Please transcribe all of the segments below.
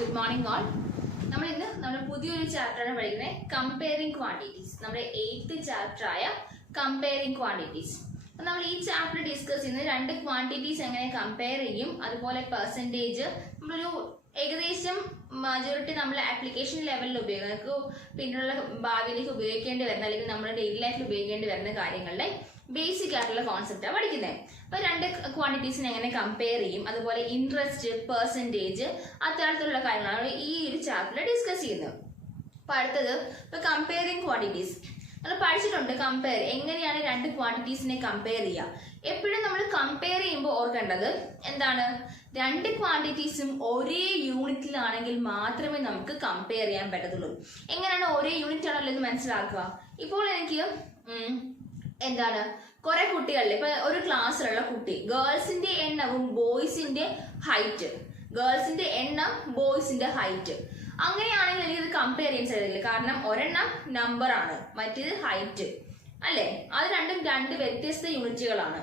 Good morning all. നമ്മൾ ഇന്ന് നമ്മുടെ പുതിയൊരു ചാപ്റ്ററാണ് പഠിക്കുന്നത് കമ്പയറിംഗ് ക്വാണ്ടിറ്റീസ്. നമ്മുടെ 8th ചാപ്റ്റർ ആയ കമ്പയറിംഗ് ക്വാണ്ടിറ്റീസ്. അപ്പോൾ നമ്മൾ ഈ ചാപ്റ്റർ ഡിസ്കസ് ചെയ്യുന്നത് രണ്ട് ക്വാണ്ടിറ്റീസ് എങ്ങനെ കമ്പയർ ചെയ്യും, അതുപോലെ പെർസെൻറ്റേജ് നമ്മളൊരു ഏകദേശം മജോറിറ്റി നമ്മൾ ആപ്ലിക്കേഷൻ ലെവലിൽ ഉപയോഗിക്കും, പിന്നുള്ള ഭാവിയിലേക്ക് ഉപയോഗിക്കേണ്ടി വരുന്ന അല്ലെങ്കിൽ നമ്മുടെ ഡെയിലി ലൈഫിൽ ഉപയോഗിക്കേണ്ടി വരുന്ന കാര്യങ്ങളുടെ ബേസിക് ആയിട്ടുള്ള കോൺസെപ്റ്റാണ് പഠിക്കുന്നത്. അപ്പോൾ രണ്ട് ക്വാണ്ടിറ്റീസിനെ എങ്ങനെ കമ്പയർ ചെയ്യും, അതുപോലെ ഇൻട്രസ്റ്റ്, പെർസെൻറ്റേജ്, അത്തരത്തിലുള്ള കാര്യങ്ങളാണ് ഈ ഒരു ചാപ്റ്ററിൽ ഡിസ്കസ് ചെയ്യുന്നത്. അപ്പോൾ അടുത്തത് ഇപ്പോൾ കമ്പയറിംഗ് ക്വാണ്ടിറ്റീസ് നമ്മൾ പഠിച്ചിട്ടുണ്ട്. കമ്പയർ എങ്ങനെയാണ് രണ്ട് ക്വാണ്ടിറ്റീസിനെ കമ്പയർ ചെയ്യുക. എപ്പോഴും നമ്മൾ കമ്പയർ ചെയ്യുമ്പോൾ ഓർക്കേണ്ടത് എന്താണ്, രണ്ട് ക്വാണ്ടിറ്റീസും ഒരേ യൂണിറ്റിലാണെങ്കിൽ മാത്രമേ നമുക്ക് കമ്പയർ ചെയ്യാൻ പറ്റത്തുള്ളൂ. എങ്ങനെയാണ് ഒരേ യൂണിറ്റ് ആണല്ലോ എന്ന് മനസ്സിലാക്കുക. ഇപ്പോൾ എനിക്ക് എന്താണ് കുറെ കുട്ടികളിൽ ഇപ്പൊ ഒരു ക്ലാസ്സിലുള്ള കുട്ടി ഗേൾസിന്റെ എണ്ണവും ബോയ്സിന്റെ ഹൈറ്റ്, ഗേൾസിന്റെ എണ്ണം ബോയ്സിന്റെ ഹൈറ്റ്, അങ്ങനെയാണെങ്കിൽ എനിക്ക് ഇത് കമ്പയർ ചെയ്യാൻ സാധിക്കില്ല. കാരണം ഒരെണ്ണം നമ്പർ ആണ്, മറ്റേത് ഹൈറ്റ് അല്ലെ. അത് രണ്ടും രണ്ട് വ്യത്യസ്ത യൂണിറ്റുകളാണ്,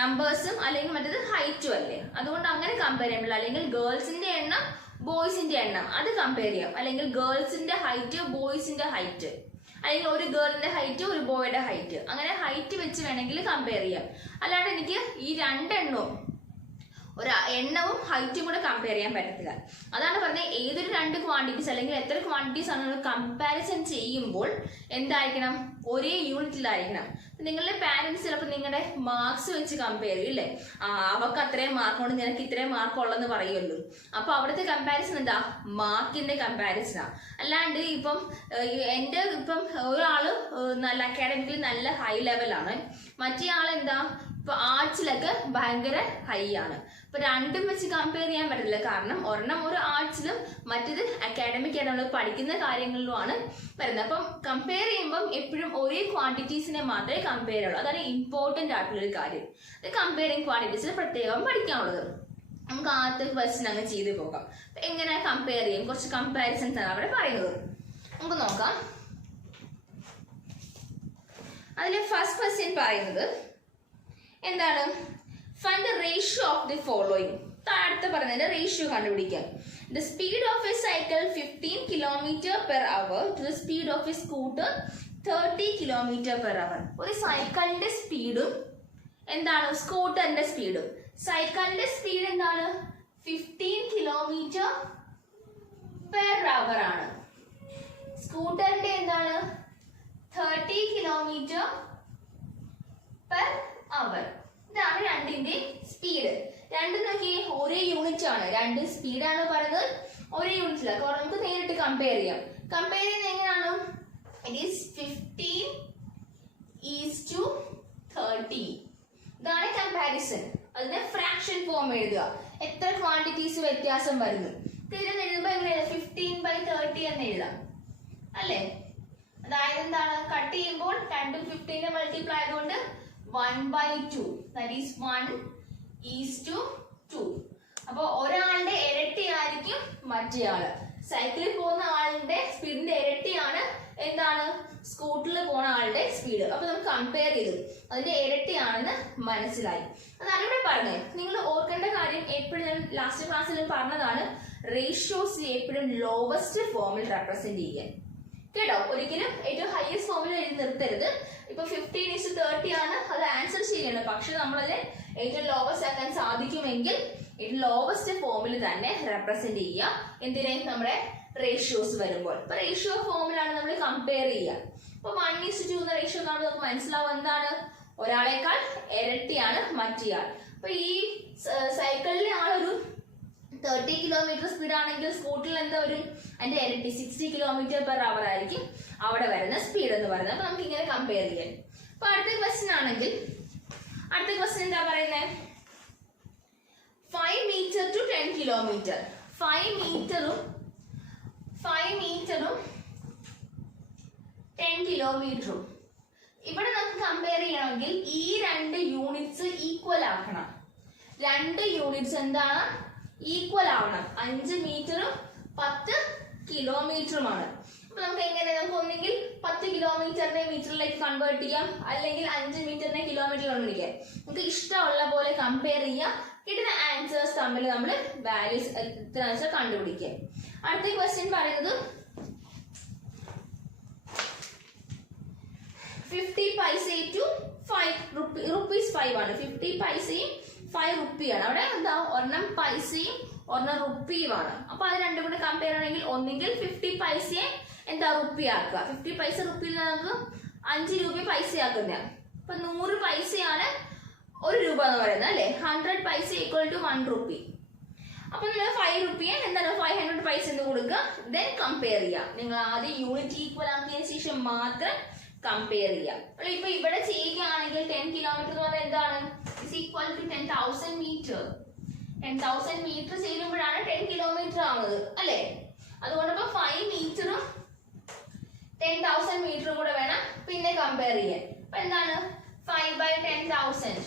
നമ്പേഴ്സും അല്ലെങ്കിൽ മറ്റേത് ഹൈറ്റും അല്ലേ. അതുകൊണ്ട് അങ്ങനെ കമ്പയർ ചെയ്യാൻ പറ്റില്ല. അല്ലെങ്കിൽ ഗേൾസിന്റെ എണ്ണം ബോയ്സിന്റെ എണ്ണം അത് കമ്പയർ ചെയ്യാം, അല്ലെങ്കിൽ ഗേൾസിന്റെ ഹൈറ്റ് ബോയ്സിന്റെ ഹൈറ്റ്, അല്ലെങ്കിൽ ഒരു ഗേളിന്റെ ഹൈറ്റ് ഒരു ബോയുടെ ഹൈറ്റ്, അങ്ങനെ ഹൈറ്റ് വെച്ച് വേണമെങ്കിൽ കമ്പയർ ചെയ്യാം. അല്ലാണ്ട് എനിക്ക് ഈ രണ്ടെണ്ണവും ഒരു എണ്ണവും ഹൈറ്റും കൂടെ കമ്പയർ ചെയ്യാൻ പറ്റത്തില്ല. അതാണ് പറഞ്ഞത്, ഏതൊരു രണ്ട് ക്വാണ്ടിറ്റീസ് അല്ലെങ്കിൽ എത്ര ക്വാണ്ടിറ്റീസ് ആണ് നമ്മൾ കമ്പാരിസൺ ചെയ്യുമ്പോൾ എന്തായിരിക്കണം, ഒരേ യൂണിറ്റിലായിരിക്കണം. നിങ്ങളുടെ പാരന്റ്സ് ചിലപ്പോൾ നിങ്ങളുടെ മാർക്സ് വെച്ച് കമ്പയർ ചെയ്യും ഇല്ലേ, അവർക്ക് അത്രയും മാർക്കുണ്ട് നിനക്ക് ഇത്രയും മാർക്ക് ഉള്ളെന്ന് പറയുമല്ലോ. അപ്പൊ അവിടുത്തെ കമ്പാരിസൺ എന്താ, മാർക്കിന്റെ കമ്പാരിസണാ. അല്ലാണ്ട് ഇപ്പം എൻ്റെ ഇപ്പം ഒരാള് നല്ല അക്കാഡമിക്കലി നല്ല ഹൈ ലെവലാണ്, മറ്റേ ആളെന്താ ഇപ്പൊ ആർട്സിലൊക്കെ ഭയങ്കര ഹൈ ആണ്. അപ്പൊ രണ്ടും വെച്ച് കമ്പയർ ചെയ്യാൻ പറ്റില്ല. കാരണം ഒരെണ്ണം ഒരു ആർട്സിലും മറ്റേത് അക്കാഡമിക് ആയിട്ട് നമ്മൾ പഠിക്കുന്ന കാര്യങ്ങളിലുമാണ് വരുന്നത്. അപ്പം കമ്പയർ ചെയ്യുമ്പം എപ്പോഴും ഒരേ ക്വാണ്ടിറ്റീസിനെ മാത്രമേ കമ്പയർ ചെയ്യുള്ളൂ. അതാണ് ഇമ്പോർട്ടൻ്റ് ആയിട്ടുള്ളൊരു കാര്യം. കമ്പയറിംഗ് ക്വാണ്ടിറ്റീസിൽ പ്രത്യേകം പഠിക്കാനുള്ളത്. നമുക്ക് ആദ്യത്തെ ക്വസ്റ്റ്യൻ അങ്ങ് ചെയ്ത് പോകാം. എങ്ങനെ കമ്പയർ ചെയ്യും, കുറച്ച് കമ്പാരിസൺസ് ആണ് അവിടെ പറയുന്നത്. നമുക്ക് നോക്കാം. അതിൽ ഫസ്റ്റ് ക്വസ്റ്റ്യൻ പറയുന്നത് എന്താണ്, find the ratio of the following. താഴത്തെ പറഞ്ഞതിന്റെ റേഷ്യോ കണ്ടുപിടിക്കാം. The speed of a cycle 15 km/h to the speed of a scooter 30 km/h. ഒരു സൈക്കിളിന്റെ സ്പീഡും എന്താണ് സ്കൂട്ടറിന്റെ സ്പീഡും. സൈക്കിളിന്റെ സ്പീഡ് എന്താണ് 15 km/h ആണ്, സ്കൂട്ടറിന്റെ എന്താണ് 30 km/h. ഇതാണ് രണ്ടിന്റെ സ്പീഡ്. രണ്ടും നോക്കി ഒരേ യൂണിറ്റ് ആണ്, രണ്ട് സ്പീഡാണ് പറയുന്നത്, ഒരേ യൂണിറ്റിലാണ്. നമുക്ക് നേരിട്ട് കമ്പയർ ചെയ്യാം. കമ്പയർ ചെയ്യുന്നത് എങ്ങനെയാണ്, ഇറ്റ് ഈസ് 15:30. ഇതാണ് കമ്പാരിസൺ. അതിന്റെ ഫ്രാക്ഷൻ ഫോം എഴുതുക, എത്ര ക്വാണ്ടിറ്റീസ് വ്യത്യാസം വരുന്നു. ഇതിൽ എഴുതുമ്പോൾ എങ്ങനെയാണ് 15/30 എന്ന് എഴുതാം അല്ലേ. അതായത് എന്താണ്, കട്ട് ചെയ്യുമ്പോൾ 2 15 മൾട്ടിപ്ലൈ ആയതുകൊണ്ട് 1/2, that is 1:2. അപ്പൊ ഒരാളുടെ ഇരട്ടിയായിരിക്കും മറ്റേ ആള്. സൈക്കിളിൽ പോകുന്ന ആളുടെ സ്പീഡിന്റെ ഇരട്ടിയാണ് എന്താണ് സ്കൂട്ടറിൽ പോകുന്ന ആളുടെ സ്പീഡ്. അപ്പൊ നമുക്ക് കമ്പയർ ചെയ്തു, അതിന്റെ ഇരട്ടിയാണെന്ന് മനസ്സിലായി. അതാണ് ഇവിടെ പറഞ്ഞത്. നിങ്ങൾ ഓർക്കേണ്ട കാര്യം, എപ്പോഴും ഞാൻ ലാസ്റ്റ് ക്ലാസ്സിൽ പറഞ്ഞതാണ്, റേഷ്യോസ് എപ്പോഴും ലോവസ്റ്റ് ഫോമിൽ റെപ്രസെന്റ് ചെയ്യാൻ കേട്ടോ. ഒരിക്കലും ഏറ്റവും ഹയസ്റ്റ് ഫോമിൽ എഴുതി നിർത്തരുത്. ഇപ്പൊ 15:30 ആണ്, അത് ആൻസർ ശരിയാണ്. പക്ഷെ നമ്മളതിനെ ഏറ്റവും ലോവസ്റ്റ് ആക്കാൻ സാധിക്കുമെങ്കിൽ ഏറ്റവും ലോവസ്റ്റ് ഫോമിൽ തന്നെ റെപ്രസെന്റ് ചെയ്യുക. എന്തിനെ, നമ്മുടെ റേഷ്യോസ് വരുമ്പോൾ. ഇപ്പൊ റേഷ്യോ ഫോമിലാണ് നമ്മൾ കമ്പയർ ചെയ്യുക. ഇപ്പൊ 1:2 എന്ന റേഷ്യോ കാണുമ്പോൾ നമുക്ക് മനസ്സിലാവും എന്താണ്, ഒരാളെക്കാൾ ഇരട്ടിയാണ് മറ്റേയാൾ. അപ്പൊ ഈ സൈക്കിളിലെ ആളൊരു 30 km സ്പീഡ് ആണെങ്കിൽ സ്കൂട്ടറിൽ എന്താ ഒരു അതിന്റെ ഇരട്ടി 60 km/h ആയിരിക്കും അവിടെ വരുന്ന സ്പീഡ് എന്ന് പറയുന്നത്. അപ്പൊ നമുക്ക് ഇങ്ങനെ കമ്പയർ ചെയ്യാം. അപ്പൊ അടുത്ത ക്വസ്റ്റ്യൻ ആണെങ്കിൽ, അടുത്ത ക്വസ്റ്റ്യൻ എന്താ പറയുന്നത്, 5 meter to 10 km. 5 മീറ്ററും 10 കിലോമീറ്ററും. ഇവിടെ നമുക്ക് കമ്പയർ ചെയ്യണമെങ്കിൽ ഈ രണ്ട് യൂണിറ്റ്സ് ഈക്വൽ ആക്കണം. രണ്ട് യൂണിറ്റ്സ് എന്താണ്, ഈക്വൽ ആവണം. 5 മീറ്ററും 10 കിലോമീറ്ററുമാണ്. അപ്പൊ നമുക്ക് എങ്ങനെ, നമുക്ക് ഒന്നെങ്കിൽ 10 കിലോമീറ്ററിനെ മീറ്ററിലേക്ക് കൺവേർട്ട് ചെയ്യാം, അല്ലെങ്കിൽ 5 മീറ്ററിനെ കിലോമീറ്ററിൽ കൺവേർട്ട് ചെയ്യാം. നമുക്ക് ഇഷ്ടമുള്ള പോലെ കമ്പയർ ചെയ്യാം. കിട്ടുന്ന ആൻസേഴ്സ് തമ്മിൽ നമ്മൾ വാല്യൂസ് എത്ര കണ്ടുപിടിക്കുക. അടുത്ത ക്വസ്റ്റ്യൻ പറയുന്നത് 50 പൈസ ടു 5 റുപ്പീസ് 5 ആണ്. 50 പൈസയും 5 റുപ്പിയാണ്. അവിടെ എന്താ ഒരെണ്ണം പൈസയും ഒരെണ്ണം റുപ്പിയുമാണ്. അപ്പൊ അത് രണ്ടും കൂടെ കമ്പയർ ആണെങ്കിൽ ഒന്നെങ്കിൽ 50 പൈസയെ എന്താ റുപ്പിയാക്കുക. 50 പൈസ റുപ്പിയിൽ നമുക്ക് 5 രൂപ പൈസയാക്കുന്ന. അപ്പൊ 100 പൈസയാണ് 1 രൂപ എന്ന് പറയുന്നത് അല്ലെ. 100 പൈസ ഈക്വൽ ടു 1 റുപ്പി. അപ്പൊ നമ്മൾ 5 റുപ്പിയെ എന്താണ് 500 പൈസ എന്ന് കൊടുക്കുക. ദെൻ കമ്പയർ ചെയ്യുക. നിങ്ങൾ ആദ്യം യൂണിറ്റ് ഈക്വൽ ആക്കിയതിനു ശേഷം മാത്രം കമ്പയർ ചെയ്യാം. ഇപ്പൊ ഇവിടെ ചെയ്യുകയാണെങ്കിൽ 10 കിലോമീറ്റർ എന്ന് പറഞ്ഞാൽ എന്താണ് is equal to 10,000 metre. 10,000 metre ചെയ്യുമ്പോഴാണ് 10 കിലോമീറ്റർ ആവുന്നത് അല്ലെ. അതുകൊണ്ട് ഇപ്പൊ 5 മീറ്ററും 10,000 മീറ്ററും കൂടെ വേണം പിന്നെ കമ്പയർ ചെയ്യാൻ. അപ്പൊ എന്താണ് 5/10,000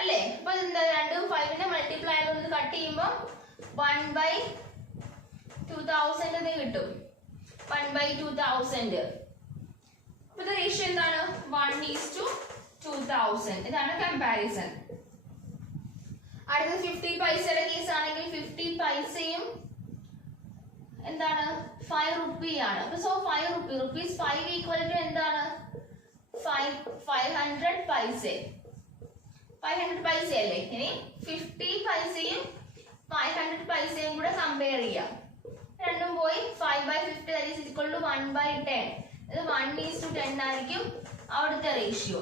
അല്ലെ. അപ്പൊ എന്താ രണ്ടും 5ന്റെ മൾട്ടിപ്ലൈ ആയതുകൊണ്ട് കട്ട് ചെയ്യുമ്പോൾ 1/2000 എന്ന് കിട്ടും. 1/2000. അപ്പൊ റേഷ്യോ എന്താണ് 1:2000. ഇതാണ് കമ്പാരിസൺ. അടുത്തത് 50 പൈസയുടെ കേസ് ആണെങ്കിൽ 50 പൈസയും എന്താണ് 5 റുപ്പിയാണ്. അപ്പൊ so 5 rupee rupees 5 equal to എന്താണ് 500 പൈസ. 500 പൈസ അല്ലേ. ഇനി 50 പൈസയും 500 പൈസയും കൂടെ കമ്പയർ ചെയ്യാം. രണ്ടും പോയി 5/50 that is equal to 1/10. ഇത് 1:10 ആയിരിക്കും അവിടുത്തെ റേഷ്യോ.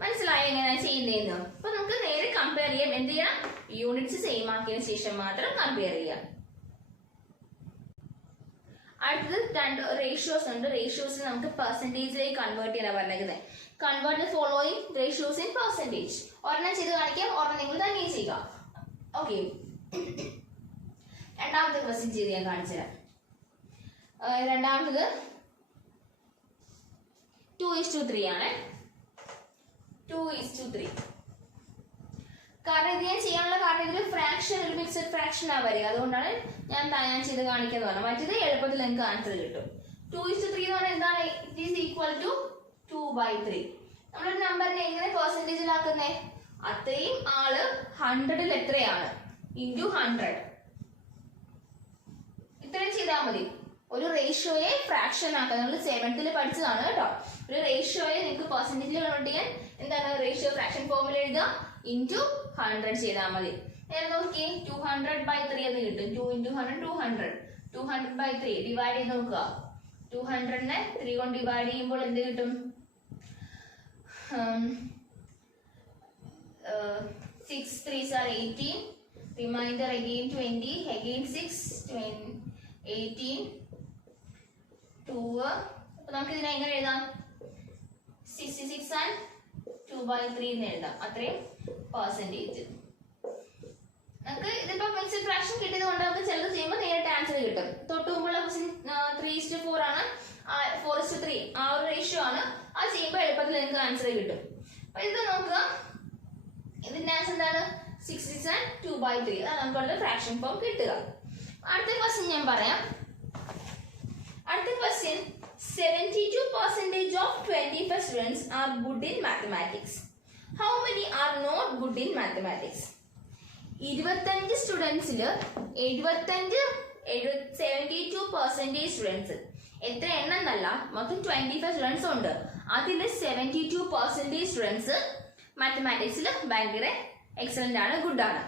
മനസ്സിലായോ എങ്ങനെയാണ് ചെയ്യുന്നതെന്ന്? അപ്പൊ നമുക്ക് നേരെ കമ്പയർ ചെയ്യാം. എന്ത് ചെയ്യാം യൂണിറ്റ്സ് സെയിം ആക്കിയതിനു ശേഷം മാത്രം കമ്പയർ ചെയ്യാം. അടുത്തത് രണ്ട് റേഷ്യോസ് ഉണ്ട്. റേഷ്യോസ് നമുക്ക് പെർസെന്റേജിലേക്ക് കൺവേർട്ട് ചെയ്യാൻ പറഞ്ഞേക്കുന്നത്. Convert the following ratios in percentage. ഒരെണ്ണം ചെയ്ത് കാണിക്കാം, ഒരെണ്ണം നിങ്ങൾ തന്നെ ചെയ്യുക. ഓക്കെ, രണ്ടാമത്തെ ക്വസ്റ്റ്യൻ ചെയ്ത് ഞാൻ കാണിച്ചുതരാം. രണ്ടാമത്തത് 2:3 ആണ്. 2:3. കാരണം ഇത് ഞാൻ ചെയ്യാനുള്ള കാരണം ഇതിൽ ഫ്രാക്ഷൻ ഒരു മിക്സഡ് ഫ്രാക്ഷൻ ആ വരിക. അതുകൊണ്ടാണ് ഞാൻ ചെയ്ത് കാണിക്കുന്നത് പറഞ്ഞത്. മറ്റേത് എളുപ്പത്തിൽ നിങ്ങൾക്ക് ആൻസർ കിട്ടും. 2:3 എന്ന് പറഞ്ഞാൽ എന്താണ് ഇറ്റ് ഈസ് ഈക്വൽ ടു 2/3. നമ്മളൊരു നമ്പറിനെ എങ്ങനെ പെർസെന്റേജിലാക്കുന്നേ? അത്രയും ആള് 100ൽ എത്രയാണ് ഇൻറ്റു 100. ഇത്രയും ചെയ്താൽ മതി. ഒരു റേഷ്യോയെ ഫ്രാക്ഷൻ ആക്കാം. നമ്മൾ 7th പഠിച്ചതാണ് കേട്ടോ. ഒരു റേഷ്യോയെ നിങ്ങൾക്ക് പെർസെന്റേജിൽ കൺവേർട്ട് ചെയ്യാൻ എന്താണ് റേഷ്യോ ഫ്രാക്ഷൻ ഫോമിൽ എഴുതുക, ഇൻറ്റു 100 ചെയ്താൽ മതി. നേരെ നോക്കി 200/3 എന്ന് കിട്ടും. 2 × 100 200. 200/3 ഡിവൈഡ് ചെയ്ത് നോക്കുക. 200നെ 3 കൊണ്ട് ഡിവൈഡ് ചെയ്യുമ്പോൾ എന്ത് കിട്ടും? 6 3s are 18. Remainder again 20. Again 6 18 2. അപ്പൊ നമുക്ക് ഇതിനെ എങ്ങനെ എഴുതാം? 66 and 2/3 എന്ന് എഴുതാം. അത്രയും പെർസെന്റേജ്. നമുക്ക് ഇതിപ്പോ മിക്സഡ് ഫ്രാക്ഷൻ കിട്ടിയത് കൊണ്ട് നമുക്ക് ചിലത് ചെയ്യുമ്പോൾ നേരിട്ട് ആൻസർ കിട്ടും. തൊട്ട് മുമ്പുള്ള ക്വസ്റ്റ്യൻ 3:4 ആണ്. 4:3 ആ ഒരു റേഷ്യോ ആണ്. അത് ചെയ്യുമ്പോൾ എളുപ്പത്തിൽ നിങ്ങൾക്ക് ആൻസർ കിട്ടും. അപ്പൊ ഇത് നോക്കുക, ഇതിന്റെ ആൻസർ എന്താണ്? 66 and 2/3. അതാണ് നമുക്ക് അവിടെ ഫ്രാക്ഷൻ ഫോം കിട്ടുക. അടുത്ത ക്വസ്റ്റ്യൻ ഞാൻ പറയാം. അടുത്ത question 72% of 25 students are good in mathematics. How many are not good in mathematics? 25 സ്റ്റുഡൻസിൽ 72% students എത്ര എണ്ണം എന്നല്ല, മൊത്തം 25 സ്റ്റുഡൻസ് ഉണ്ട്. അതിൽ 72% സ്റ്റുഡൻസ് മാത്തമാറ്റിക്സിൽ ഭയങ്കര എക്സലന്റ് ആണ്, ഗുഡ് ആണ്.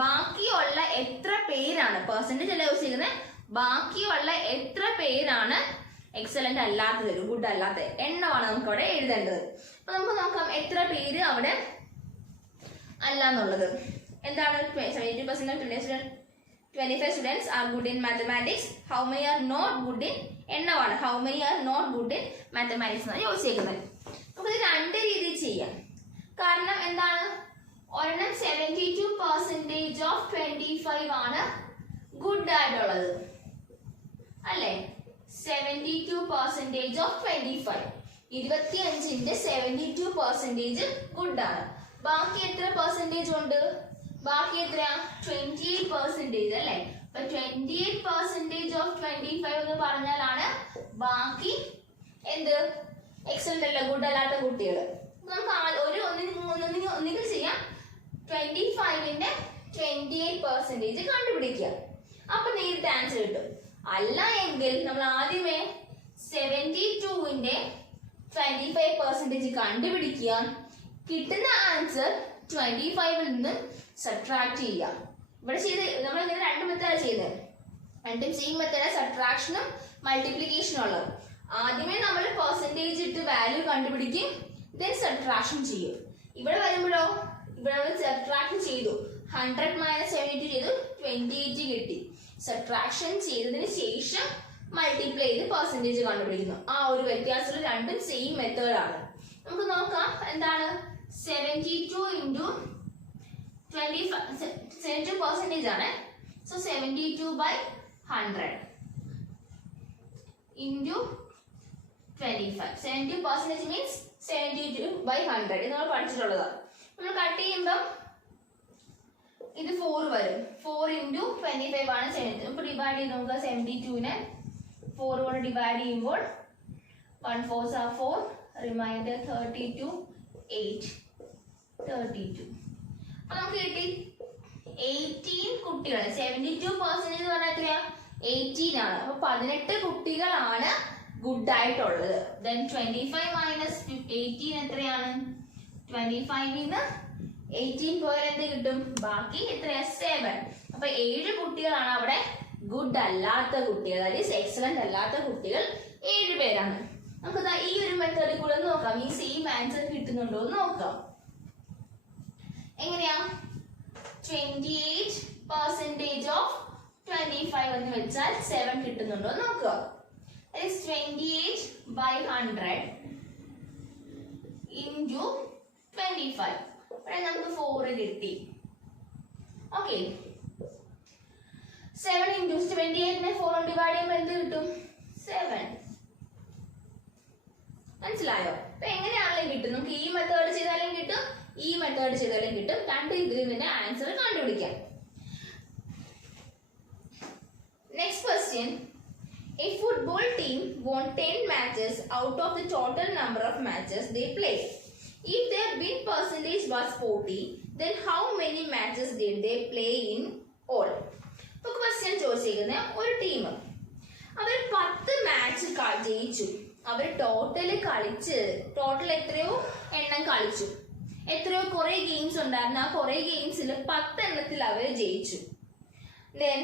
ബാക്കിയുള്ള എത്ര പേരാണ്, പെർസെന്റേജ് അല്ല യൂസ് ചെയ്യുന്നത്, ബാക്കിയുള്ള എത്ര പേരാണ് എക്സലന്റ് അല്ലാത്തത്, ഗുഡ് അല്ലാത്തത് എണ്ണമാണ് നമുക്ക് അവിടെ എഴുതേണ്ടത്. അപ്പൊ നമുക്ക് നോക്കാം എത്ര പേര് അവിടെ അല്ല എന്നുള്ളത്. എന്താണ് 70% of 25 students are good in mathematics. How many are not good in എണ്ണമാണ്. How many are not good in mathematics എന്നാണ് ചോദിച്ചേക്കുന്നത്. നമുക്കിത് രണ്ട് രീതിയിൽ ചെയ്യാം. കാരണം എന്താണ്, ഒരെണ്ണം 72% of 25 ആണ് ഗുഡ് ആയിട്ടുള്ളത് അല്ലേ. 72% of 25, 25ന്റെ 72% ഗുഡ് ആണ്. ബാക്കി എത്ര പെർസെന്റേജ് ഉണ്ട്? ബാക്കി എത്രയാ? 28% അല്ലേ. അപ്പൊ 28% of 25 എന്ന് പറഞ്ഞാലാണ് ബാക്കി എന്ത് എക്സലന്റ് അല്ല, ഗുഡ് അല്ലാത്ത കുട്ടികൾ. നമുക്ക് ഒന്നുകിൽ ചെയ്യാം 25ന്റെ 28% കണ്ടുപിടിക്കുക. അപ്പൊ നേരിട്ട് ആൻസർ കിട്ടും. അല്ല എങ്കിൽ നമ്മൾ ആദ്യമേ 72ന്റെ 25% കണ്ടുപിടിക്കുക. കിട്ടുന്ന ആൻസർ 25ൽ നിന്ന് സബ്ട്രാക്ട് ചെയ്യുക. ഇവിടെ നമ്മൾ ഇങ്ങനെ രണ്ട് മെത്തേഡാണ് ചെയ്യുന്നത്. രണ്ടും സെയിം മെത്തേഡ്, സബ്ട്രാക്ഷനും മൾട്ടിപ്ലിക്കേഷനും ഉള്ളത്. ആദ്യമേ നമ്മൾ പെർസെൻറ്റേജ് ഇട്ട് വാല്യൂ കണ്ടുപിടിക്കും, ദെൻ സബ്ട്രാക്ഷൻ ചെയ്യും. ഇവിടെ വരുമ്പോഴോ ഇവിടെ നമ്മൾ സബ്ട്രാക്ഷൻ ചെയ്തു, 100 - 72 ചെയ്തു, 28 കിട്ടി. സബ്ട്രാക്ഷൻ ചെയ്തതിന് ശേഷം മൾട്ടിപ്ലൈ ചെയ്ത് പെർസെൻറ്റേജ് കണ്ടുപിടിക്കുന്നു. ആ ഒരു വ്യത്യാസത്തിൽ രണ്ടും സെയിം മെത്തേഡാണ്. നമുക്ക് നോക്കാം എന്താണ് 72 × 72% ആണ്. So 72/100 into 25. 70% means 72/100. ഇത് നമ്മൾ പഠിച്ചിട്ടുള്ളതാണ്. നമ്മൾ കട്ട് ചെയ്യുമ്പോൾ ഇത് 4 വരും. 4 × 25 ആണ് 70. ഇപ്പോൾ ഡിവൈഡ് ചെയ്ത് നോക്കുക. 72നെ 4 കൊണ്ട് ഡിവൈഡ് ചെയ്യുമ്പോൾ 1 4s are 4, റിമൈൻഡർ 32, 8, 32. അപ്പൊ നമുക്ക് കിട്ടി 18 കുട്ടികൾ. 72% എന്ന് പറഞ്ഞാൽ എത്രയാ? 18 ആണ്. അപ്പൊ 18 കുട്ടികളാണ് ഗുഡ് ആയിട്ടുള്ളത്. ദെൻ 25 - 18 എത്രയാണ്? 25ൽ നിന്ന് 18 പോയാൽ എന്ത് കിട്ടും? ബാക്കി എത്രയാ? 7. അപ്പൊ 7 കുട്ടികളാണ് അവിടെ ഗുഡ് അല്ലാത്ത കുട്ടികൾ, അതായത് എക്സലന്റ് അല്ലാത്ത കുട്ടികൾ 7 പേരാണ്. നമുക്ക് ഈ ഒരു മെത്തേഡിൽ കൂടെ നോക്കാം, ഈ സെയിം ആൻസർ കിട്ടുന്നുണ്ടോ എന്ന് നോക്കാം. എങ്ങനെയാ? 28% of 25 എന്ന് വെച്ചാൽ 7 കിട്ടുന്നുണ്ടോ എന്ന് നോക്കുക. 28/100 into 25. ഇവിടെ നമുക്ക് 4 കിട്ടി. ഓക്കെ, 7 into 28നെ 4 കൊണ്ട് ഡിവൈഡ് ചെയ്യുമ്പോൾ എന്ത് കിട്ടും? 7. മനസ്സിലായോ? അപ്പൊ എങ്ങനെയാണെങ്കിലും കിട്ടും. നമുക്ക് ഈ മെത്തേഡ് ചെയ്താലും കിട്ടും, ഈ മെത്തേഡ് ചെയ്താലും കിട്ടും. രണ്ട് ഇതിൽ നിന്ന് ആൻസർ കണ്ടുപിടിക്കാം. Next question. A football team won 10 matches out of the total number of matches they played. If their win percentage was 40, then how many matches did they play in all? ഇപ്പോൾ question ചോദിച്ചിരിക്കുന്ന ഒരു team അവർ 10 match ജയിച്ചു. അവർ total എത്രയോ എണ്ണം കളിച്ചു. എത്രയോ കുറെ games ഉണ്ടായിരുന്നു. ആ കുറെ ഗെയിംസിൽ 10 എണ്ണത്തിൽ അവർ ജയിച്ചു. ദെൻ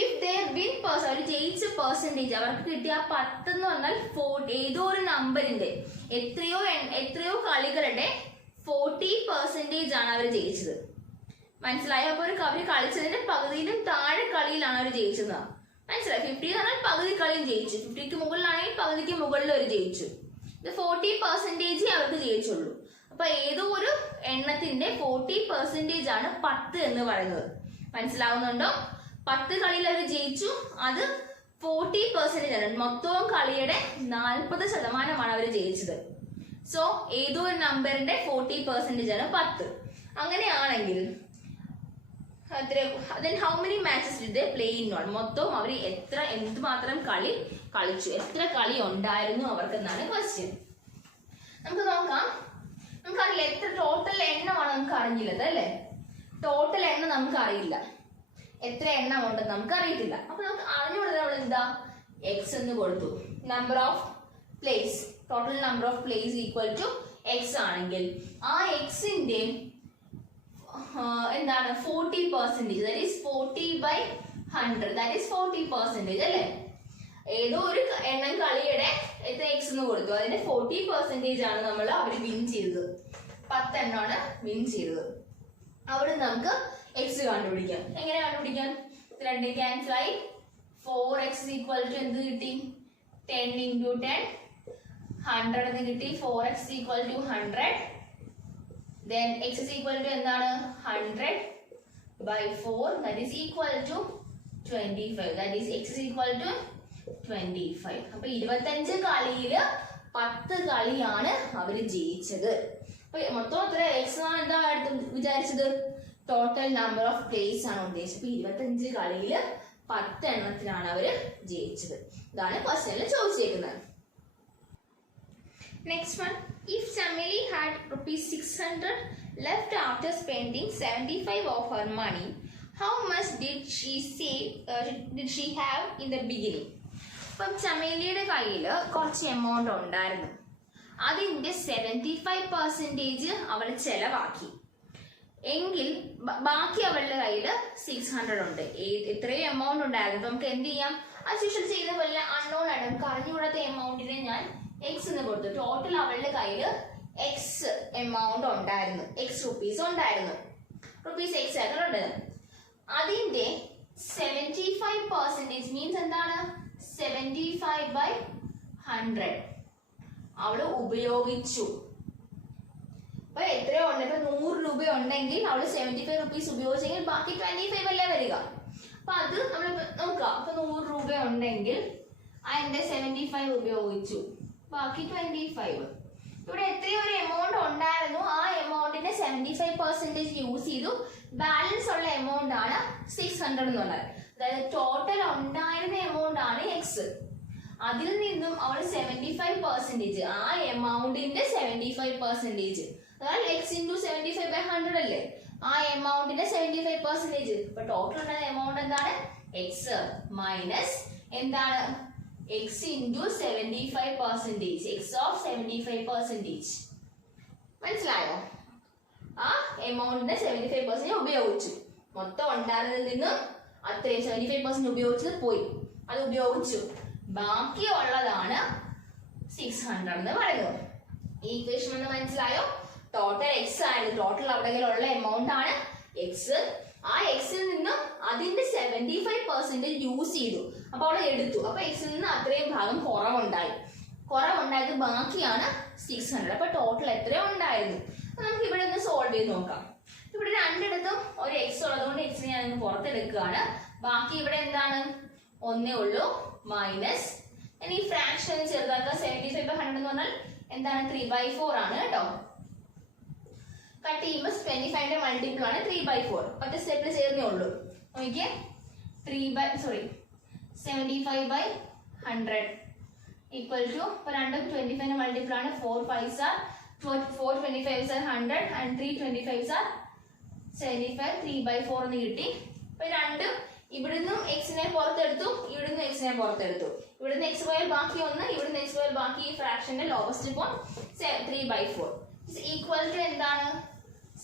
ഇഫ് ദെയർ വിൻ അവർ ജയിച്ച പെർസെൻറ്റേജ് അവർക്ക് കിട്ടിയ 10 എന്ന് പറഞ്ഞാൽ ഏതോ ഒരു നമ്പറിന്റെ എത്രയോ കളികളുടെ 40% ആണ് അവർ ജയിച്ചത്. മനസ്സിലായോ? അപ്പോൾ അവർ കളിച്ചതിന്റെ പകുതിയിലും താഴെ കളിയിലാണ് അവർ ജയിച്ചത്. മനസ്സിലായി? 50 എന്ന് പറഞ്ഞാൽ പകുതി കളിയും ജയിച്ചു. 50ക്ക് മുകളിലാണെങ്കിൽ പകുതിക്ക് മുകളിൽ അവർ ജയിച്ചു. ഇത് 40% അവർക്ക് ജയിച്ചുള്ളൂ. അപ്പൊ ഏതോ ഒരു എണ്ണത്തിന്റെ 40% ആണ് 10 എന്ന് പറയുന്നത്. മനസ്സിലാവുന്നുണ്ടോ? 10 കളിയിൽ അവർ ജയിച്ചു, അത് 40% ആണ്. മൊത്തം കളിയുടെ 40% അവർ ജയിച്ചത്. സോ ഏതോ ഒരു നമ്പറിന്റെ 40% ആണ് 10. അങ്ങനെയാണെങ്കിൽ then how many matches did they play in all? മൊത്തം അവർ എന്തുമാത്രം കളി കളിച്ചു, എത്ര കളി ഉണ്ടായിരുന്നു അവർക്ക് എന്നാണ് ക്വസ്റ്റ്യൻ. നമുക്ക് നോക്കാം. നമുക്കറിയില്ല എത്ര ടോട്ടൽ എണ്ണമാണ് നമുക്ക് അറിഞ്ഞില്ലത് അല്ലേ? ടോട്ടൽ എണ്ണം നമുക്ക് അറിയില്ല, എത്ര എണ്ണം ഉണ്ടെന്ന് നമുക്ക് അറിയത്തില്ല. അപ്പൊ നമുക്ക് അറിഞ്ഞുകൊടുത്ത നമ്മൾ എന്താ എക്സ് എന്ന് കൊടുത്തു. Number of place, total number of place equal to x ആണെങ്കിൽ ആ എക്സിന്റെ എന്താണ് 40%, that is 40/100, that is 40% അല്ലേ? ഏതോ ഒരു എണ്ണം കളിയുടെ എത്ര എക്സ് എന്ന് കൊടുത്തു, അതിന്റെ 40% ആണ് നമ്മൾ അവർ വിൻ ചെയ്തത്. 10 എണ്ണമാണ് വിൻ ചെയ്തത്. അവിടെ നമുക്ക് എക്സ് കണ്ടുപിടിക്കാം. എങ്ങനെ കണ്ടുപിടിക്കാം? രണ്ട് ക്യാൻസൽ ആയി. 4x ഈക്വൽ ടു എന്ത് കിട്ടി? 10 × 10 100 എന്ന് കിട്ടി. 4x equal to 100. Then x is equal to എന്താണ്? 100/4, that is equal to 25. That is x is equal to 25. അപ്പൊ 25 കളിയില് 10 കളിയാണ് അവര് ജയിച്ചത്. അപ്പൊ മൊത്തം എത്ര എക്സ് ആണ് എന്താ വിചാരിച്ചത്? ടോട്ടൽ നമ്പർ ഓഫ് പ്ലേസ് ആണ് ഉദ്ദേശിച്ചത്. അപ്പൊ 25 കളിയില് 10 എണ്ണത്തിലാണ് അവര് ജയിച്ചത്. ഇതാണ് ക്വസ്റ്റ്യനിൽ ചോദിച്ചേക്കുന്നത്. Next one, if Chameli had rupees 600 left after spending 75 of her money, how much did she have in the beginning? അപ്പം ചമേലിയുടെ കയ്യിൽ കുറച്ച് എമൗണ്ട് ഉണ്ടായിരുന്നു. അതിൻ്റെ 75% അവൾ ചെലവാക്കി എങ്കിൽ ബാക്കി അവളുടെ കയ്യിൽ 600 ഉണ്ട്. ഇത്രയും എമൗണ്ട് ഉണ്ടായിരുന്നു. അപ്പം നമുക്ക് എന്ത് ചെയ്യാം? ആസ് യൂഷ്വൽ ചെയ്ത പോലെ അൺനോൺ ആണ്, നമുക്ക് അറിഞ്ഞുകൂടാത്ത എമൗണ്ടിനെ ഞാൻ എക്സ് എന്ന് കൊടുത്തു. ടോട്ടൽ അവളുടെ കയ്യിൽ എക്സ് എമൗണ്ട് ഉണ്ടായിരുന്നു, എക്സ് റുപ്പീസ് ഉണ്ടായിരുന്നു, റുപ്പീസ് എക്സ് ആയിരുന്നു. അതിന്റെ 75% മീൻസ് എന്താണ്? 75/100 അവള് ഉപയോഗിച്ചു. അപ്പൊ എത്രയോ ഉണ്ട്? ഇപ്പൊ 100 രൂപ ഉണ്ടെങ്കിൽ അവള് 75 റുപ്പീസ് ഉപയോഗിച്ചെങ്കിൽ ബാക്കി 25 അല്ലേ വരിക. അപ്പൊ അത് നമ്മൾ നോക്കാം. അപ്പൊ 100 രൂപ ഉണ്ടെങ്കിൽ അതിന്റെ 75 ഉപയോഗിച്ചു, ബാക്കി 25. ഇവിടെ എത്രയോ ഒരു എമൗണ്ട് ഉണ്ടായിരുന്നു, ആ എമൗണ്ടിന്റെ 75% യൂസ് ചെയ്തു. ബാലൻസ് ഉള്ള എമൗണ്ട് ആണ് 600 എന്ന് പറഞ്ഞത്. അതായത് ടോട്ടൽ ഉണ്ടായിരുന്ന എമൗണ്ട് ആണ് എക്സ്. അതിൽ നിന്നും അവൾ 75%, ആ എമൗണ്ടിന്റെ 75%, അതായത് എക്സ് ഇൻറ്റു 75/100 അല്ലേ, ആ എമൗണ്ടിന്റെ 75%. ഇപ്പൊ ടോട്ടൽ ഉണ്ടായിരുന്ന എമൗണ്ട് എന്താണ്? എക്സ് മൈനസ് എന്താണ്? X into 75%, X of 75%. മനസ്സിലായോ? ആ എമൗണ്ടിന്റെ 75% ഉപയോഗിച്ചു. മൊത്തം ഉണ്ടായിരുന്നതിൽ നിന്നും അത്രയും 75% ഉപയോഗിച്ചത് പോയി, അത് ഉപയോഗിച്ചു. ബാക്കി ഉള്ളതാണ് 600 എന്ന് പറയുന്നത്. ഈ ഇക്വേഷൻ ഒന്ന് മനസ്സിലായോ? ടോട്ടൽ എക്സ് ആയിരുന്നു, ടോട്ടൽ അവിടെ ഉള്ള എമൗണ്ട് ആണ് എക്സ്. ആ എക്സിൽ നിന്നും അതിന്റെ 75% യൂസ് ചെയ്തു, അപ്പൊ അവിടെ എടുത്തു. അപ്പൊ എക്സിൽ നിന്ന് അത്രയും ഭാഗം കുറവുണ്ടായത് ബാക്കിയാണ് 600. അപ്പൊ ടോട്ടൽ എത്രയോ ഉണ്ടായിരുന്നു? നമുക്ക് ഇവിടെ ഒന്ന് സോൾവ് ചെയ്ത് നോക്കാം. ഇവിടെ രണ്ടിടത്തും ഒരു എക്സ് ഉള്ളതുകൊണ്ട് എക്സിനെ ഞാൻ പുറത്തെടുക്കുകയാണ്. ബാക്കി ഇവിടെ എന്താണ്? ഒന്നേ ഉള്ളൂ, മൈനസ്. ഇനി ഫ്രാക്ഷൻ ചെറുതാക്കുക. 75/100 എന്ന് പറഞ്ഞാൽ എന്താണ്? 3/4 ആണ് കേട്ടോ. കട്ട് ചെയ്യുമ്പോൾ 25ന്റെ മൾട്ടിപ്പിൾ ആണ് 3/4. ഒറ്റ സ്റ്റെപ്പിൽ ചേർന്നേ ഉള്ളൂ. നോക്കിയേ, 75/100 ഈക്വൽ ടു, ഇപ്പൊ രണ്ടും 25ന്റെ മൾട്ടിപ്പിൾ ആണ്. 4 5s are 4 25s are 100 and 3 25s are 75. 3/4 എന്ന് കിട്ടി. ഇപ്പൊ രണ്ടും ഇവിടുന്ന് എക്സിനെ പുറത്തെടുത്തു, ഇവിടുന്ന് എക്സിനെ പുറത്തെടുത്തു. ഇവിടുന്ന് എക്സ് പോയാൽ ബാക്കി 1, ഇവിടുന്ന് എക്സ് പോയാൽ ബാക്കി ഈ ഫ്രാക്ഷന്റെ ലോവസ്റ്റ് ഫോം 3/4 ഈക്വൽ ടു എന്താണ്?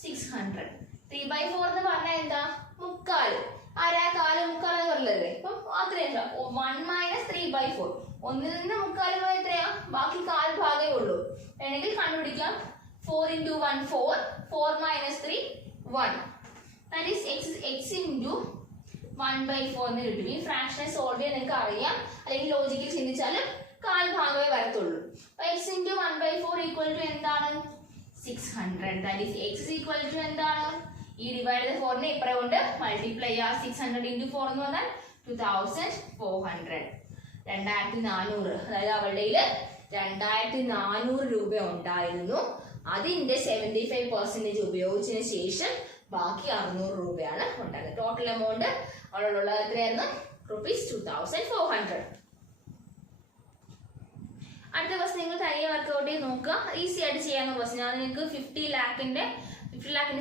600. 3/4 എന്ന് പറഞ്ഞാൽ എന്താ? മുക്കാല്. ആരാ കാല് മുക്കാലെന്ന് പറഞ്ഞല്ലേ? അപ്പം അത്രയും 1 - 3/4. ഒന്നിൽ നിന്ന് മുക്കാല് പോയാൽ എത്രയാ? ബാക്കി കാൽ ഭാഗമേ ഉള്ളൂ. വേണമെങ്കിൽ കണ്ടുപിടിക്കാം. 4 × 1 4, 4 - 3 1. That is x into 1/4 എന്ന് കിട്ടും. ഈ ഫ്രാക്ഷനെ സോൾവ് ചെയ്യാൻ നിങ്ങൾക്ക് അറിയാം, അല്ലെങ്കിൽ ലോജിക്കൽ ചിന്തിച്ചാലും കാൽ ഭാഗമേ വരത്തുള്ളൂ. അപ്പൊ x into 1/4 ഈക്വൽ ടു എന്താണ്? 600. That is x equal to എന്താണ്? ഈ ഡിവൈഡ് 4നെ ഇപ്പറ കൊണ്ട് മൾട്ടിപ്ലൈ ചെയ്യുക. 600 × 4 എന്ന് പറഞ്ഞാൽ 2400. 2400. അതായത് അവളുടെ 2400 രൂപ ഉണ്ടായിരുന്നു. അതിന്റെ 75% ഉപയോഗിച്ചതിന് ശേഷം ബാക്കി 600 രൂപയാണ് ഉണ്ടായിരുന്നത്. ടോട്ടൽ എമൗണ്ട് അവളുള്ള എത്രയായിരുന്നു? ₹2400. അടുത്ത ക്വസ്റ്റ്യൻ നിങ്ങൾ തനിയെ വർക്കൗട്ട് ചെയ്ത് നോക്കുക. ഈസി ആയിട്ട് ചെയ്യാവുന്ന ക്വസ്റ്റ്യൻ ആണ്. നിങ്ങൾക്ക് 50 ലാഖിന്റെ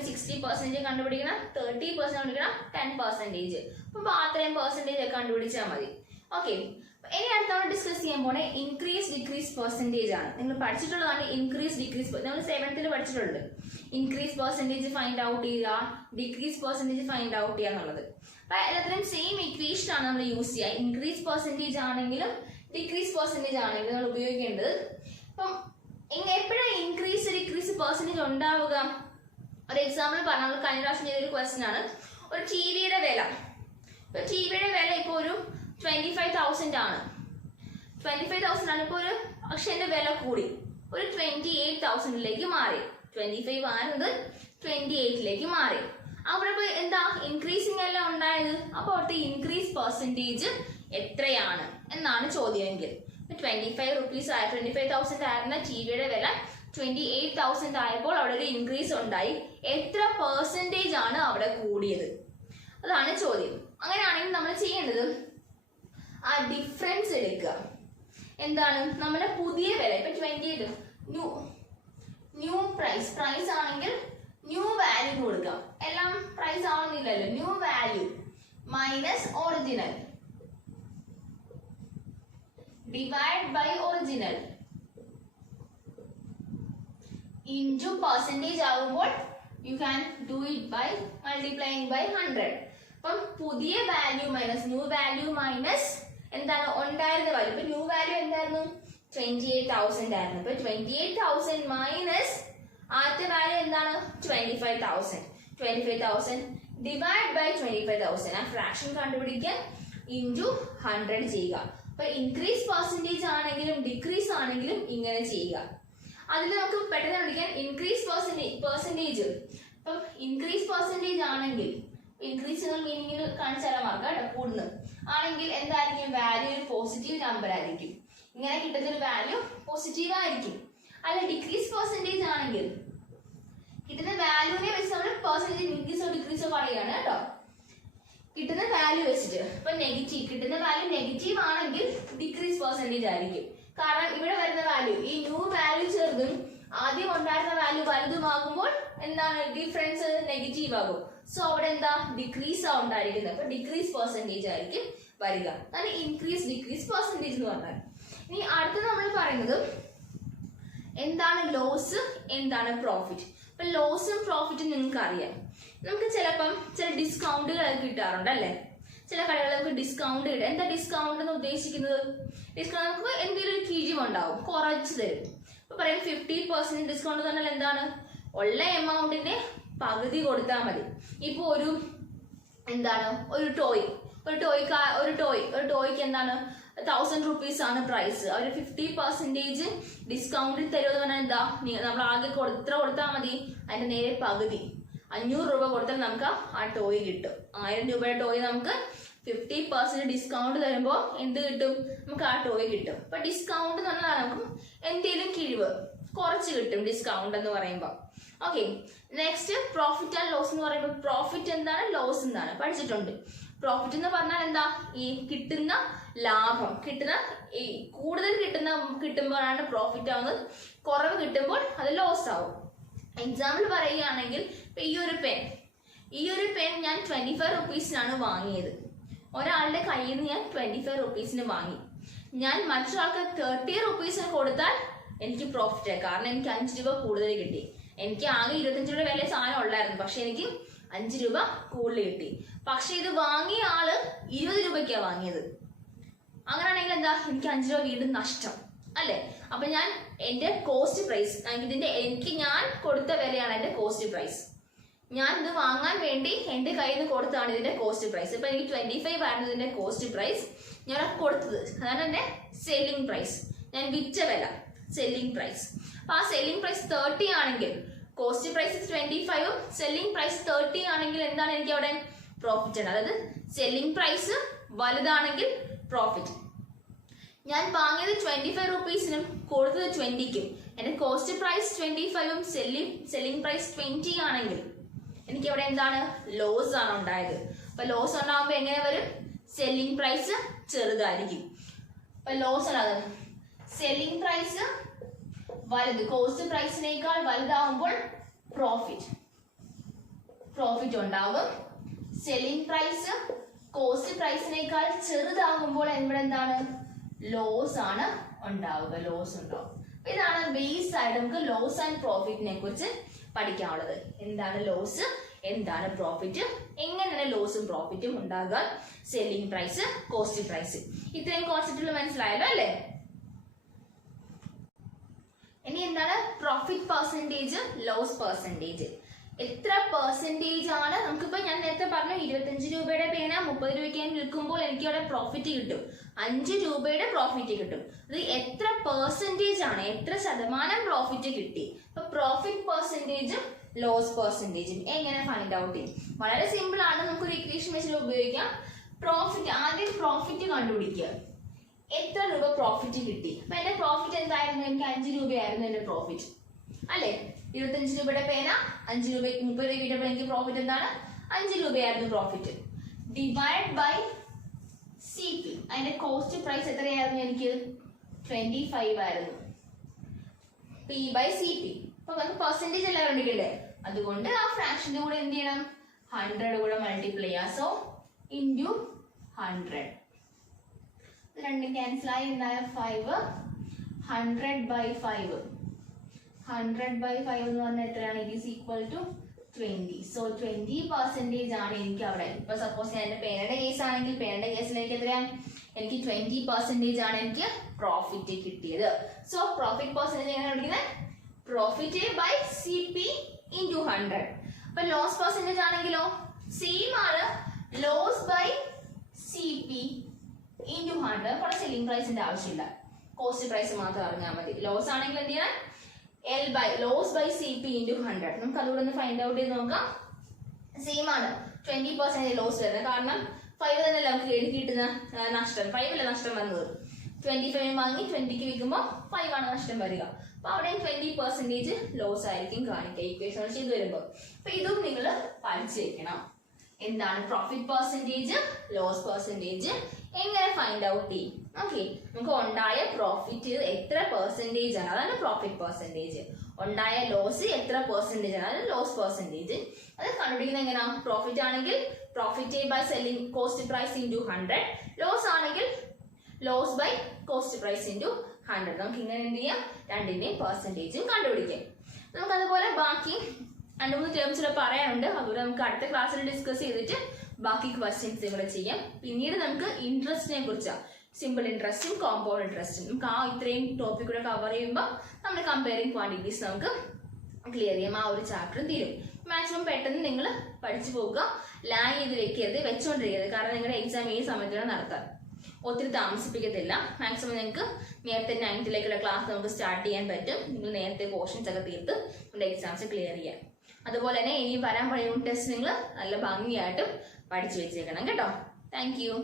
60% കണ്ടുപിടിക്കണം, 30% കണ്ടുപിടിക്കണം, 10%. അപ്പൊ അത്രയും പെർസെന്റേജ് ഒക്കെ കണ്ടുപിടിച്ചാൽ മതി. ഓക്കെ, ഇനി അടുത്ത നമ്മൾ ഡിസ്കസ് ചെയ്യാൻ പോണേ ഇൻക്രീസ് ഡിക്രീസ് പെർസെന്റേജ് ആണ്. നിങ്ങൾ പഠിച്ചിട്ടുള്ളതാണ് ഇൻക്രീസ് ഡിക്രീസ്. നമ്മൾ 7th പഠിച്ചിട്ടുണ്ട്. ഇൻക്രീസ് പെർസെന്റേജ് ഫൈൻഡ് ഔട്ട് ചെയ്യുക, ഡിക്രീസ് പെർസെന്റേജ് ഫൈൻഡ് ഔട്ട് ചെയ്യുക എന്നുള്ളത്. അപ്പൊ എല്ലാത്തിനും സെയിം ഇക്വേഷൻ ആണ് നമ്മൾ യൂസ് ചെയ്യുക. ഇൻക്രീസ് പെർസെന്റേജ് ആണെങ്കിലും ഡിക്രീസ് പെർസെന്റേജ് ആണെങ്കിലും നമ്മൾ ഉപയോഗിക്കേണ്ടത്. അപ്പം എപ്പോഴാണ് ഇൻക്രീസ് ഡിക്രീസ് പെർസെന്റേജ് ഉണ്ടാവുക? ഒരു എക്സാമ്പിൾ പറഞ്ഞാൽ കഴിഞ്ഞ പ്രാവശ്യം ചെയ്തൊരു ക്വസ്റ്റ്യൻ ആണ്. ഒരു ടിവിയുടെ വില, ഇപ്പോൾ ഒരു 25,000 ആണ്. 25,000 ആണ്. ഇപ്പോൾ ഒരു അക്ഷയന്റെ വില കൂടി ഒരു 28,000 മാറി. 25 ആയിരുന്നത് 28 മാറി. അവിടെ ഇപ്പോൾ എന്താ? ഇൻക്രീസിങ് അല്ല ഉണ്ടായത്. അപ്പോൾ അവിടുത്തെ ഇൻക്രീസ് പെർസെന്റേജ് എത്രയാണ് എന്നാണ് ചോദ്യമെങ്കിൽ. 25,000 ആയിരുന്ന ടിവിയുടെ വില 28,000 ആയപ്പോൾ അവിടെ ഒരു ഇൻക്രീസ് ഉണ്ടായി. എത്ര പെർസെന്റേജ് ആണ് അവിടെ കൂടിയത്? അതാണ് ചോദ്യം. അങ്ങനെയാണെങ്കിൽ നമ്മൾ ചെയ്യേണ്ടത് ആ ഡിഫറൻസ് എടുക്കുക. എന്താണ്? നമ്മുടെ പുതിയ വില, ഇപ്പൊ 28 ന്യൂ പ്രൈസ് ആണെങ്കിൽ ന്യൂ വാല്യൂ കൊടുക്കാം. എല്ലാം പ്രൈസ് ആവുന്നില്ലല്ലോ. New value minus original divide by original into percentage ആകുമ്പോൾ you can do it by multiplying by 100. അപ്പം പുതിയ value minus new value minus എന്താണ് ഉണ്ടായിരുന്ന വാല്യൂ. ഇപ്പൊ ന്യൂ വാല്യൂ എന്തായിരുന്നു? 28,000 ആയിരുന്നു. ഇപ്പൊ 28,000 മൈനസ് ആദ്യത്തെ വാല്യൂ എന്താണ്? 25,000 ഡിവൈഡ് ബൈ 25,000. ആ ഫ്രാക്ഷൻ കണ്ടുപിടിക്കാൻ ഇൻറ്റു 100 ചെയ്യുക. അപ്പൊ ഇൻക്രീസ് പെർസെൻറ്റേജ് ആണെങ്കിലും ഡിക്രീസ് ആണെങ്കിലും ഇങ്ങനെ ചെയ്യുക. അതിൽ നമുക്ക് പെട്ടെന്ന് പഠിക്കാൻ ഇൻക്രീസ് പെർസെൻറ്റേജ്. അപ്പം ഇൻക്രീസ് പെർസെൻറ്റേജ് ആണെങ്കിൽ ഇൻക്രീസ് എന്ന മീനിങ്ങിൽ കാണിച്ചാൽ മാർക്ക് കേട്ടോ. കൂടുന്നു ആണെങ്കിൽ എന്തായിരിക്കും? വാല്യൂ ഒരു പോസിറ്റീവ് നമ്പർ ആയിരിക്കും. ഇങ്ങനെ കിട്ടുന്ന ഒരു വാല്യൂ പോസിറ്റീവ് ആയിരിക്കും. അല്ല ഡിക്രീസ് പെർസെൻറ്റേജ് ആണെങ്കിൽ കിട്ടുന്ന വാല്യൂവിനെ വെച്ച് നമ്മൾ പെർസെൻറ്റേജ് ഇൻക്രീസോ ഡിക്രീസോ പറയുകയാണ് കേട്ടോ. കിട്ടുന്ന വാല്യൂ വെച്ചിട്ട്. ഇപ്പൊ നെഗറ്റീവ് കിട്ടുന്ന വാല്യൂ നെഗറ്റീവ് ആണെങ്കിൽ ഡിക്രീസ് പെർസെൻറ്റേജ് ആയിരിക്കും. കാരണം ഇവിടെ വരുന്ന വാല്യൂ ഈ ന്യൂ വാല്യൂ ചെറുതും ആദ്യം ഉണ്ടായിരുന്ന വാല്യൂ വലുതുമാകുമ്പോൾ എന്താണ്? ഡിഫറൻസ് നെഗറ്റീവ് ആകും. സോ അവിടെ എന്താ? ഡിക്രീസ് ആ ഉണ്ടായിരിക്കുന്നത്. അപ്പൊ ഡിക്രീസ് പെർസെൻറ്റേജ് ആയിരിക്കും വരിക. അതാണ് ഇൻക്രീസ് ഡിക്രീസ് പെർസെൻറ്റേജ് എന്ന് പറഞ്ഞാൽ. ഇനി അടുത്ത നമ്മൾ പറയുന്നത് എന്താണ് ലോസ്, എന്താണ് പ്രോഫിറ്റ്. ഇപ്പൊ ലോസും പ്രോഫിറ്റും നിങ്ങൾക്ക് അറിയാം. നമുക്ക് ചിലപ്പം ചില ഡിസ്കൗണ്ടുകൾ കിട്ടാറുണ്ട് അല്ലേ? ചില കടകളിൽ നമുക്ക് ഡിസ്കൗണ്ട് കിട്ടും. എന്താ ഡിസ്കൗണ്ട് എന്ന് ഉദ്ദേശിക്കുന്നത്? ഡിസ്കൗണ്ട് നമുക്ക് എന്തെങ്കിലും ഒരു കിഴിവുണ്ടാവും, കുറച്ച് തരും. ഇപ്പൊ പറയാം 50% ഡിസ്കൗണ്ട് എന്ന് പറഞ്ഞാൽ എന്താണ്? ഉള്ള എമൗണ്ടിന്റെ പകുതി കൊടുത്താൽ മതി. ഇപ്പൊ ഒരു എന്താണ് ഒരു ടോയ്ക്ക് എന്താണ് 1000 rupees ആണ് പ്രൈസ്. അവർ 50% ഡിസ്കൗണ്ടിൽ തരുമെന്ന് പറഞ്ഞാൽ എന്താ? നമ്മൾ ആകെ എത്ര കൊടുത്താൽ മതി? അതിന്റെ നേരെ പകുതി 500 രൂപ കൊടുത്താൽ നമുക്ക് ആ ടോയ് കിട്ടും. 1000 രൂപയുടെ ടോയ് നമുക്ക് 50% ഡിസ്കൗണ്ട് തരുമ്പോൾ എന്ത് കിട്ടും? നമുക്ക് ആ ടോയ് കിട്ടും. അപ്പൊ ഡിസ്കൗണ്ട് എന്ന് പറഞ്ഞാൽ നമുക്ക് എന്തെങ്കിലും കിഴിവ് കുറച്ച് കിട്ടും ഡിസ്കൗണ്ട് എന്ന് പറയുമ്പോൾ. Okay, next profit and loss എന്ന് പറയുമ്പോൾ പ്രോഫിറ്റ് എന്താണ്, ലോസ് എന്താണ് പഠിച്ചിട്ടുണ്ട്. പ്രോഫിറ്റ് എന്ന് പറഞ്ഞാൽ എന്താ? ഈ കിട്ടുന്ന ലാഭം, ഈ കൂടുതൽ കിട്ടുമ്പോഴാണ് പ്രോഫിറ്റ് ആവുന്നത്. കുറവ് കിട്ടുമ്പോൾ അത് ലോസ് ആവും. എക്സാമ്പിൾ പറയുകയാണെങ്കിൽ ഈ ഒരു പെൻ ഞാൻ 25 rupees-നാണ് വാങ്ങിയത്. ഒരാളുടെ കയ്യിൽ നിന്ന് ഞാൻ 25 rupees-ന് വാങ്ങി. ഞാൻ മറ്റൊരാൾക്ക് 30 rupees-ന് കൊടുത്താൽ എനിക്ക് പ്രോഫിറ്റ് ആയി. കാരണം എനിക്ക് 5 രൂപ കൂടുതൽ കിട്ടി. എനിക്ക് ആകെ 25 രൂപ വില സാധനം ഉള്ളായിരുന്നു, പക്ഷെ എനിക്ക് 5 രൂപ കൂടുതൽ കിട്ടി. പക്ഷെ ഇത് വാങ്ങിയ ആള് 20 രൂപയ്ക്കാണ് വാങ്ങിയത്. അങ്ങനെയാണെങ്കിൽ എന്താ? എനിക്ക് 5 രൂപ വീണ്ടും നഷ്ടം അല്ലെ? അപ്പൊ ഞാൻ എന്റെ കോസ്റ്റ് പ്രൈസ്, എനിക്ക് ഞാൻ കൊടുത്ത വിലയാണ് എന്റെ കോസ്റ്റ് പ്രൈസ്. ഞാൻ ഇത് വാങ്ങാൻ വേണ്ടി എന്റെ കയ്യിൽ നിന്ന് കൊടുത്താണ് ഇതിന്റെ കോസ്റ്റ് പ്രൈസ്. ഇപ്പൊ എനിക്ക് 25 ആയിരുന്നു ഇതിന്റെ കോസ്റ്റ് പ്രൈസ്. ഞാൻ കൊടുത്തത് അതാണ് എന്റെ സെല്ലിംഗ് പ്രൈസ്. ഞാൻ വിറ്റ വില സെല്ലിംഗ് പ്രൈസ്. അപ്പൊ ആ സെല്ലിംഗ് പ്രൈസ് 30 ആണെങ്കിൽ, കോസ്റ്റ് പ്രൈസ് 25-ഉം സെല്ലിംഗ് പ്രൈസ് 30 ആണെങ്കിൽ എന്താണ്? എനിക്ക് അവിടെ പ്രോഫിറ്റ് ആണ്. അതായത് സെല്ലിംഗ് പ്രൈസ് വലുതാണെങ്കിൽ പ്രോഫിറ്റ്. ഞാൻ വാങ്ങിയത് 25 rupees-നും കൊടുത്തത് 20-ക്കും. എന്റെ കോസ്റ്റ് പ്രൈസ് 25-ഉം സെല്ലിംഗ് പ്രൈസ് 20 ആണെങ്കിൽ എനിക്ക് അവിടെ എന്താണ്? ലോസ് ആണ് ഉണ്ടായത്. അപ്പൊ ലോസ് ഉണ്ടാകുമ്പോൾ എങ്ങനെ വരും? സെല്ലിംഗ് പ്രൈസ് ചെറുതായിരിക്കും. അപ്പൊ ലോസ് ഉണ്ടാകുന്നത് സെല്ലിംഗ് പ്രൈസ് വലുത്, കോസ്റ്റ് പ്രൈസിനേക്കാൾ വലുതാവുമ്പോൾ പ്രോഫിറ്റ് ഉണ്ടാകും. സെല്ലിംഗ് പ്രൈസ് കോസ്റ്റ് പ്രൈസിനേക്കാൾ ചെറുതാകുമ്പോൾ ഇവിടെ എന്താണ്? ലോസ് ആണ് ഉണ്ടാവുക. ലോസ് ഉണ്ടാവും. ഇതാണ് ബേസ് ആയിട്ട് നമുക്ക് ലോസ് ആൻഡ് പ്രോഫിറ്റിനെ കുറിച്ച് പഠിക്കാനുള്ളത്. എന്താണ് ലോസ്, എന്താണ് പ്രോഫിറ്റ്, എങ്ങനെയാണ് ലോസും പ്രോഫിറ്റും ഉണ്ടാകുക, സെല്ലിംഗ് പ്രൈസ്, കോസ്റ്റ് പ്രൈസ്. ഇത്രയും കോൺസെപ്റ്റുകൾ മനസ്സിലായല്ലോ അല്ലേ? ഇനി എന്താണ് പ്രോഫിറ്റ് പെർസെൻറ്റേജ്, ലോസ് പെർസെൻറ്റേജ്. എത്ര പെർസെൻറ്റേജ് ആണ് നമുക്കിപ്പോ ഞാൻ നേരത്തെ പറഞ്ഞു 25 രൂപയുടെ പേന 30 രൂപയ്ക്ക് വിൽക്കുമ്പോൾ എനിക്ക് അവിടെ പ്രോഫിറ്റ് കിട്ടും. 5 രൂപയുടെ പ്രോഫിറ്റ് കിട്ടും. അത് എത്ര പെർസെൻറ്റേജ് ആണ്, എത്ര ശതമാനം പ്രോഫിറ്റ് കിട്ടി. അപ്പൊ പ്രോഫിറ്റ് പെർസെൻറ്റേജും ലോസ് പെർസെൻറ്റേജും എങ്ങനെ ഫൈൻഡ് ഔട്ട് ചെയ്യും? വളരെ സിമ്പിൾ ആണ്. നമുക്കൊരു ഇക്വേഷൻ വെച്ചിട്ട് ഉപയോഗിക്കാം. ആദ്യം പ്രോഫിറ്റ് കണ്ടുപിടിക്കുക. എത്ര രൂപ പ്രോഫിറ്റ് കിട്ടി? അപ്പൊ എന്റെ പ്രോഫിറ്റ് എന്തായിരുന്നു? എനിക്ക് 5 രൂപയായിരുന്നു എന്റെ പ്രോഫിറ്റ് അല്ലെ? 25 രൂപയുടെ പേന 5 രൂപയ്ക്ക് 30 രൂപയുടെ എനിക്ക് പ്രോഫിറ്റ് എന്താണ്? 5 രൂപയായിരുന്നു പ്രോഫിറ്റ്. Divide by CP. അതിന്റെ കോസ്റ്റ് പ്രൈസ് എത്രയായിരുന്നു? എനിക്ക് 25 ആയിരുന്നു. P/CP. അപ്പൊ നമുക്ക് പെർസെന്റേജ് എല്ലാം കണ്ടിട്ടില്ലേ, അതുകൊണ്ട് ആ ഫ്രാക്ഷന്റെ കൂടെ എന്ത് ചെയ്യണം, 100 കൂടെ മൾട്ടിപ്ലൈ ചെയ്യാം. So into 100. രണ്ടും ക്യാൻസൽ ആയി എന്തായ 5. 100/5. 100/5 എന്ന് പറഞ്ഞാൽ എത്രയാണ്, it is equal to 20. So 20% ആണ് എനിക്ക് അവിടെ. ഇപ്പൊ സപ്പോസ് ഞാൻ എന്റെ പേനയുടെ കേസ് ആണെങ്കിൽ പേനയുടെ കേസിൽ എനിക്ക് എത്രയാണ്, എനിക്ക് 20% ആണ് എനിക്ക് പ്രോഫിറ്റ് കിട്ടിയത്. സോ പ്രോഫിറ്റ് പെർസെന്റേജ് എങ്ങനെ വിളിക്കുന്നത്, പ്രോഫിറ്റ് ബൈ CP ഇൻറ്റു 100. അപ്പൊ ലോസ് പെർസെന്റേജ് ആണെങ്കിലോ സെയിം ആണ്, ലോസ് ബൈ CP ഇൻറ്റു 100. അപ്പോൾ സെല്ലിംഗ് പ്രൈസിന്റെ ആവശ്യമില്ല, കോസ്റ്റ് പ്രൈസ് മാത്രം അറിഞ്ഞാൽ മതി. ലോസ് ആണെങ്കിൽ എന്ത് ചെയ്യണം, ലോസ് ബൈ CP ഇൻറ്റു 100. നമുക്ക് അതുകൂടെ ഒന്ന് ഫൈൻഡ് ഔട്ട് ചെയ്ത് നോക്കാം. സെയിം ആണ്, 20% ലോസ് വരുന്നത്. കാരണം 5 തന്നെ നമുക്ക് കിട്ടുന്ന നഷ്ടം, 5 അല്ല നഷ്ടം വന്നത്. 25 വാങ്ങി 20ക്ക് വിൽക്കുമ്പോൾ 5 ആണ് നഷ്ടം വരിക. അപ്പൊ അവിടെ 20% ലോസ് ആയിരിക്കും കാണിക്കുക ഇക്വേഷൻ ചെയ്ത് വരുമ്പോൾ. അപ്പൊ ഇതും നിങ്ങൾ പഠിച്ചു വെക്കണം. എന്താണ് പ്രോഫിറ്റ് പെർസെന്റേജ്, ലോസ് പെർസെന്റേജ് എങ്ങനെ ഫൈൻഡ് ഔട്ട് ചെയ്യും. ഓക്കെ, നമുക്ക് ഉണ്ടായ പ്രോഫിറ്റ് എത്ര പെർസെന്റേജ് ആണ്, അതാണ് പ്രോഫിറ്റ് പെർസെന്റേജ്. ഉണ്ടായ ലോസ് എത്ര പെർസെന്റേജ് ആണ്, അതാണ് ലോസ് പെർസെന്റേജ്. അത് കണ്ടുപിടിക്കുന്നത് എങ്ങനെയാ, പ്രോഫിറ്റ് ആണെങ്കിൽ profit by selling cost price into 100, loss ആണെങ്കിൽ loss by cost price into 100. നമുക്ക് ഇങ്ങനെ എന്ത് ചെയ്യാം, രണ്ടിന്റെയും പെർസെന്റേജും കണ്ടുപിടിക്കാം. നമുക്ക് അതുപോലെ ബാക്കി 2-3 ടേംസ് പറയാനുണ്ട്, അതുപോലെ നമുക്ക് അടുത്ത ക്ലാസ്സിൽ ഡിസ്കസ് ചെയ്തിട്ട് ബാക്കി ക്വസ്റ്റ്യൻസ് കൂടെ ചെയ്യാം. പിന്നീട് നമുക്ക് ഇൻട്രസ്റ്റിനെ കുറിച്ചാണ്, സിമ്പിൾ ഇൻട്രസ്റ്റും കോമ്പൗണ്ട് ഇൻട്രസ്റ്റും. നമുക്ക് ആ ഇത്രയും ടോപ്പിക് കൂടെ കവർ ചെയ്യുമ്പോൾ നമ്മുടെ കമ്പയറിംഗ് ക്വാണ്ടിറ്റീസ് നമുക്ക് ക്ലിയർ ചെയ്യാം. ആ ഒരു ചാപ്റ്റർ തീരും. മാക്സിമം പെട്ടെന്ന് നിങ്ങൾ പഠിച്ചു പോകുക, ലാഗ് ചെയ്ത് വെക്കരുത്, വെച്ചുകൊണ്ടിരിക്കരുത്. കാരണം നിങ്ങളുടെ എക്സാം ഈ സമയത്താണ് നടത്താം, ഒത്തിരി താമസിപ്പിക്കത്തില്ല. മാക്സിമം നിങ്ങൾക്ക് നേരത്തെ 9th ക്ലാസ് നമുക്ക് സ്റ്റാർട്ട് ചെയ്യാൻ പറ്റും. നിങ്ങൾ നേരത്തെ പോർഷൻസ് ഒക്കെ തീർത്ത് നമ്മുടെ എക്സാംസ് ക്ലിയർ ചെയ്യാം. അതുപോലെ തന്നെ ഇനി വരാൻ യൂണിറ്റ് ടെസ്റ്റ് നിങ്ങൾ നല്ല ഭംഗിയായിട്ടും പഠിച്ചു വെച്ചേക്കണം കേട്ടോ. Thank you.